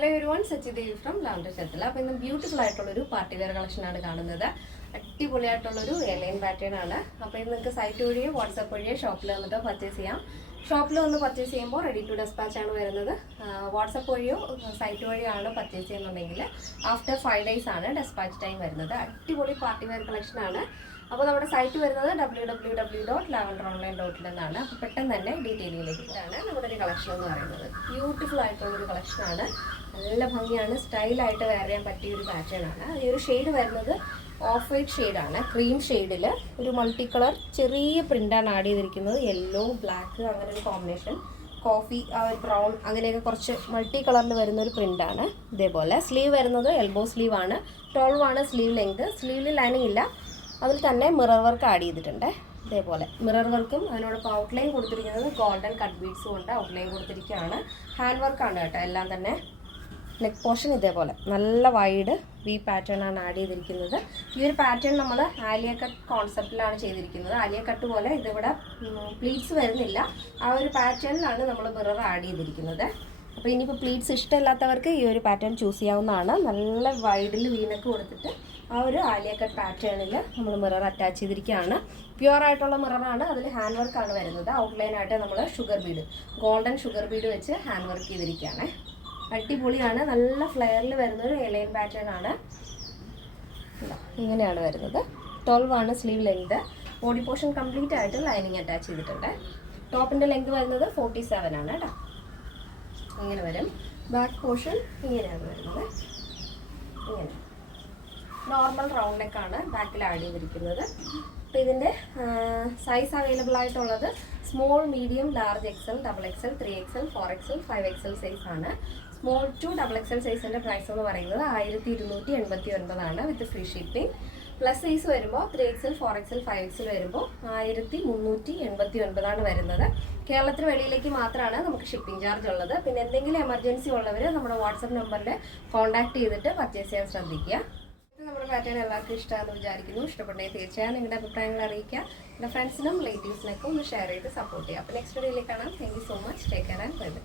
Hello everyone, Sachidevi from Laundry Chatla. അപ്പോൾ ഇന്ന് beautiful ആയിട്ടുള്ള ഒരു പാർട്ടി വെയർ കളക്ഷൻ ആണ് കാണുന്നത്. അടിപൊളിയായിട്ടുള്ള ഒരു എലൈൻ പാറ്റേൺ ആണ്. അപ്പോൾ ഇത് നിങ്ങൾക്ക് സൈറ്റ് വഴിയോ വാട്സ്ആപ്പ് വഴിയോ ഷോപ്പിൽ വന്നിട്ട് പർച്ചേസ് ചെയ്യാം. ഷോപ്പിൽ വന്ന് പർച്ചേസ് ചെയ്യുമ്പോൾ റെഡി ടു ഡെസ്പാച്ച് ആണ് വരുന്നത്. വാട്സ്ആപ്പ് വഴിയോ സൈറ്റ് വഴിയോ ആണ് പർച്ചേസ് ചെയ്യുന്നുണ്ടെങ്കിൽ ആഫ്റ്റർ 5 days ആണ് ഡെസ്പാച്ച് ടൈം വരുന്നത്. അടിപൊളി പാർട്ടി വെയർ കളക്ഷൻ ആണ്. അപ്പോൾ നമ്മുടെ സൈറ്റ് വരുന്നത് www.lavenderonline.in എന്നാണ്. അപ്പോൾ പെട്ടെന്ന് തന്നെ ഡീറ്റെയിലിലേക്ക് ഇതാണ് നമ്മുടെ ഒരു കളക്ഷൻ എന്ന് പറയുന്നത്. ബ്യൂട്ടിഫുൾ ആയിട്ടുള്ളൊരു കളക്ഷനാണ്. നല്ല ഭംഗിയാണ്, സ്റ്റൈലായിട്ട് വെയർ ചെയ്യാൻ പറ്റിയ ഒരു പാറ്റേൺ ആണ്. ഈ ഒരു ഷെയ്ഡ് വരുന്നത് ഓഫ് വൈറ്റ് ഷെയ്ഡാണ്. ക്രീം ഷെയ്ഡിൽ ഒരു മൾട്ടി കളർ ചെറിയ പ്രിൻ്റാണ് ആഡ് ചെയ്തിരിക്കുന്നത്. യെല്ലോ, ബ്ലാക്ക് അങ്ങനെ ഒരു കോമ്പിനേഷൻ, കോഫി, ബ്രൗൺ അങ്ങനെയൊക്കെ കുറച്ച് മൾട്ടി കളറിൽ വരുന്ന ഒരു പ്രിൻ്റാണ്. ഇതേപോലെ സ്ലീവ് വരുന്നത് എൽബോ സ്ലീവ് ആണ്. 12 ആണ് സ്ലീവ് ലെങ്ത്. സ്ലീവിൽ ലൈനിങ് ഇല്ല, അതിൽ തന്നെ മിറർ വർക്ക് ആഡ് ചെയ്തിട്ടുണ്ട്. ഇതേപോലെ മിറർ വർക്കും അതിനോടൊപ്പം ഔട്ട്ലൈൻ കൊടുത്തിരിക്കുന്നത് ഗോൾഡൻ കട്ട് ബീഡ്സും കൊണ്ട് ഔട്ട്ലൈൻ കൊടുത്തിരിക്കുകയാണ്. ഹാൻഡ് വർക്കാണ് കേട്ടോ എല്ലാം തന്നെ. നെക്ക് പോർഷൻ ഇതേപോലെ നല്ല വൈഡ് വി പാറ്റേൺ ആണ് ആഡ് ചെയ്തിരിക്കുന്നത്. ഈ ഒരു പാറ്റേൺ നമ്മൾ ആലിയ കട്ട് കോൺസെപ്റ്റിലാണ് ചെയ്തിരിക്കുന്നത്. ആലിയ കട്ട് പോലെ ഇതിവിടെ പ്ലീറ്റ്സ് വരുന്നില്ല. ആ ഒരു പാറ്റേണിലാണ് നമ്മൾ മിറർ ആഡ് ചെയ്തിരിക്കുന്നത്. അപ്പോൾ ഇനിയിപ്പോൾ പ്ലീറ്റ്സ് ഇഷ്ടമില്ലാത്തവർക്ക് ഈ ഒരു പാറ്റേൺ ചൂസ് ചെയ്യാവുന്നതാണ്. നല്ല വൈഡിൽ വീനക്ക് കൊടുത്തിട്ട് ആ ഒരു ആലിയ കട്ട് പാറ്റേണിൽ നമ്മൾ മിറർ അറ്റാച്ച് ചെയ്തിരിക്കുകയാണ്. പ്യുവർ ആയിട്ടുള്ള മിററാണ്. അതിൽ ഹാൻഡ് വർക്കാണ് വരുന്നത്. ഔട്ട്ലൈനായിട്ട് നമ്മൾ sugar Bede, golden sugar Bede വെച്ച് ഹാൻഡ് വർക്ക് ചെയ്തിരിക്കുകയാണ്. അടിപൊളിയാണ്. നല്ല ഫ്ലെയറിൽ വരുന്നൊരു എലൈൻ പാറ്റേൺ ആണ്. ഇങ്ങനെയാണ് വരുന്നത്. 12 ആണ് sleeve length. Body portion complete ആയിട്ട് ലൈനിങ് അറ്റാച്ച് ചെയ്തിട്ടുണ്ട്. ടോപ്പിൻ്റെ ലെങ്ത് വരുന്നത് 47 ആണ് കേട്ടോ. ഇങ്ങനെ വരും. ബാക്ക് പോർഷൻ ഇങ്ങനെയാണ് വരുന്നത്. ഇങ്ങനെ നോർമൽ റൗണ്ട് നെക്കാണ് ബാക്കിൽ ആഡ് ചെയ്തിരിക്കുന്നത്. അപ്പോൾ ഇതിൻ്റെ സൈസ് അവൈലബിൾ ആയിട്ടുള്ളത് small, medium, large, XL, double XL, 3XL, 4XL, 5XL സൈസാണ്. സ്മോൾ ടു ഡബിൾ എക്സൽ സൈസിൻ്റെ പ്രൈസ് എന്ന് പറയുന്നത് 1289 ആണ് with free shipping. Plus size വരുമ്പോൾ 3XL, 4XL, 5XL വരുമ്പോൾ 1389 ആണ് വരുന്നത്. കേരളത്തിന് വെളിയിലേക്ക് മാത്രമാണ് നമുക്ക് ഷിപ്പിംഗ് ചാർജ് ഉള്ളത്. പിന്നെ എന്തെങ്കിലും എമർജൻസി ഉള്ളവർ നമ്മുടെ വാട്സപ്പ് നമ്പറിൽ കോൺടാക്ട് ചെയ്തിട്ട് പർച്ചേസ് ചെയ്യാൻ ശ്രദ്ധിക്കുക. നമ്മുടെ പാറ്റേൺ എല്ലാവർക്കും ഇഷ്ടമാണെന്ന് വിചാരിക്കുന്നു. ഇഷ്ടപ്പെട്ടെങ്കിൽ തീർച്ചയായും നിങ്ങളുടെ അഭിപ്രായങ്ങൾ അറിയിക്കുക. നിങ്ങളുടെ ഫ്രണ്ട്സിനും റിലേറ്റീവ്സിനൊക്കെ ഒന്ന് ഷെയർ ചെയ്ത് സപ്പോർട്ട് ചെയ്യുക. അപ്പോൾ നെക്സ്റ്റ് വീഡിയോയിൽ കാണാം. Thank you so much. Take care and bye bye.